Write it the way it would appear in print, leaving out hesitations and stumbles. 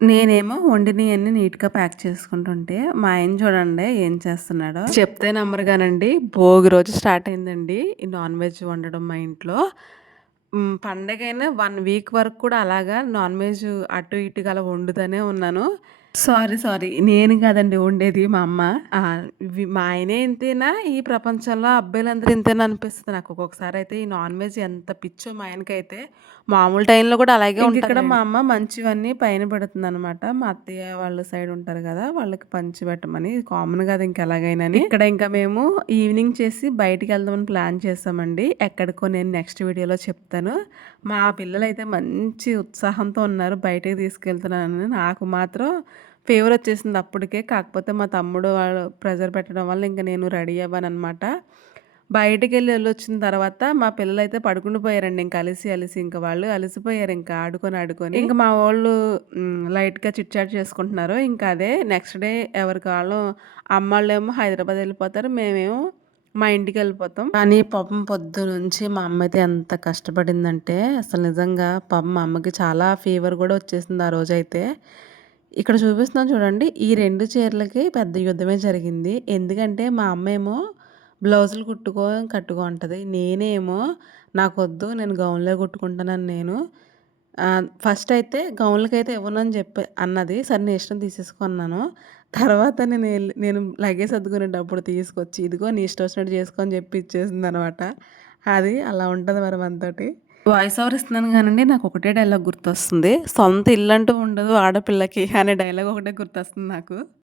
నేనేమో వండినయన్నీ నీట్‌గా ప్యాక్ చేసుకుంటుంటే, మా ఆయన చూడండి ఏం చేస్తున్నాడో. చెప్తే నమ్మరు గానండి, భోగి రోజు స్టార్ట్ అయిందండి ఈ నాన్ వెజ్ వండడం మా ఇంట్లో. పండగైన 1 వీక్ వరకు కూడా అలాగా నాన్ వెజ్ అటు ఇటుగా అలా వండుతూనే ఉన్నాను. సారీ. నేను కాదండి వండేది మా అమ్మ. మా ఆయనే ఇంతేనా ఈ ప్రపంచంలో అబ్బాయిలందరూ ఇంతేనా అనిపిస్తది నాకు ఒక్కొక్కసారయితే. ఈ నాన్ వెజ్ ఎంత పిచ్చో మా ఆయనకైతే. మామూలు టైంలో కూడా అలాగే ఇంకిక్కడ మా అమ్మ మంచివన్నీ పైన పెడుతుందనమాట. మా అత్తయ్య వాళ్ళ సైడ్ ఉంటారు గదా! వాళ్ళకి పంచిపెట్టమని. కామన్ గదా ఇంకెలాగైనని. ఇక్కడ ఇంకా మేము ఈవినింగ్ చేసి బయటికెళ్దామని ప్లాన్ చేసామండి. ఎక్కడికో నేను నెక్స్ట్ వీడియోలో చెప్తాను. మా పిల్లలైతే మంచి ఉత్సాహంతో ఉన్నారు బయటకి తీసుకెళ్తున్నానని. నాకు మాత్రం ఫీవరొచ్చేసింది అప్పటికే. కాకపోతే మా తమ్ముడు వాడు ప్రెషర్ పెట్టడం వల్ల ఇంక నేను రెడీ అవ్వాననమాట. ఎళ్ళొచ్చిన తర్వాత మా పిల్లలైతే పడుకుండి పోయారండి ఇంక అలిసి. ఇంక వాళ్ళు అలిసిపోయారింక ఆడుకొని. ఇంక మా వోళ్ళు లైట్‌గా చిట్ చాట్ చేసుకుంటున్నారు. ఇంకా అదే నెక్స్ట్ డే ఎవరికి వాళ్ళు అమ్మాళ్ళేమో హైదరాబాద్ ఎళ్ళిపోతారు. మేమేమో మా ఇంటికెళ్ళిపోతాం. కానీ పాపం పొద్దునుంచి మా అమ్మయితే ఎంత కష్టపడిందంటే అసలు నిజంగా పాపం మా అమ్మకి చాలా ఫీవర్ గూడా వచ్చేసింది ఆ రోజైతే. ఇక్కడ చూపిస్తున్నాను చూడండి. ఈ 2 చీరలకి పెద్ద యుద్ధమే జరిగింది. ఎందుకంటే మా అమ్మేమో బ్లౌజులు కట్టుకో అంటది. నేనేమో నాకొద్దు నేను గౌన్‌లే కుట్టుకుంటానని నేను ఫస్ట్ అయితే గౌన్‌లకైతే ఇవ్వనని అన్నది. సరే నీ ఇష్టం తీసేసుకో అన్నాను. తర్వాత నేను లగేజ్ సర్దుకునేటప్పుడు తీసుకొచ్చి ఇదిగో నీ ఇష్టం వచ్చినట్టు చేసుకో అని చెప్పి ఇచ్చేసిందనమాట. అది అలా ఉంటది మరి మనతోటి. వాయిస్ ఓవర్ ఇస్తున్నాను గానండి నాకు ఒకటే డైలాగ్ గుర్తొస్తుంది. సొంత ఇల్లంటూ ఉండదు ఆడపిల్లకి అనే డైలాగ్ ఒకటే గుర్తొస్తుంది నాకు.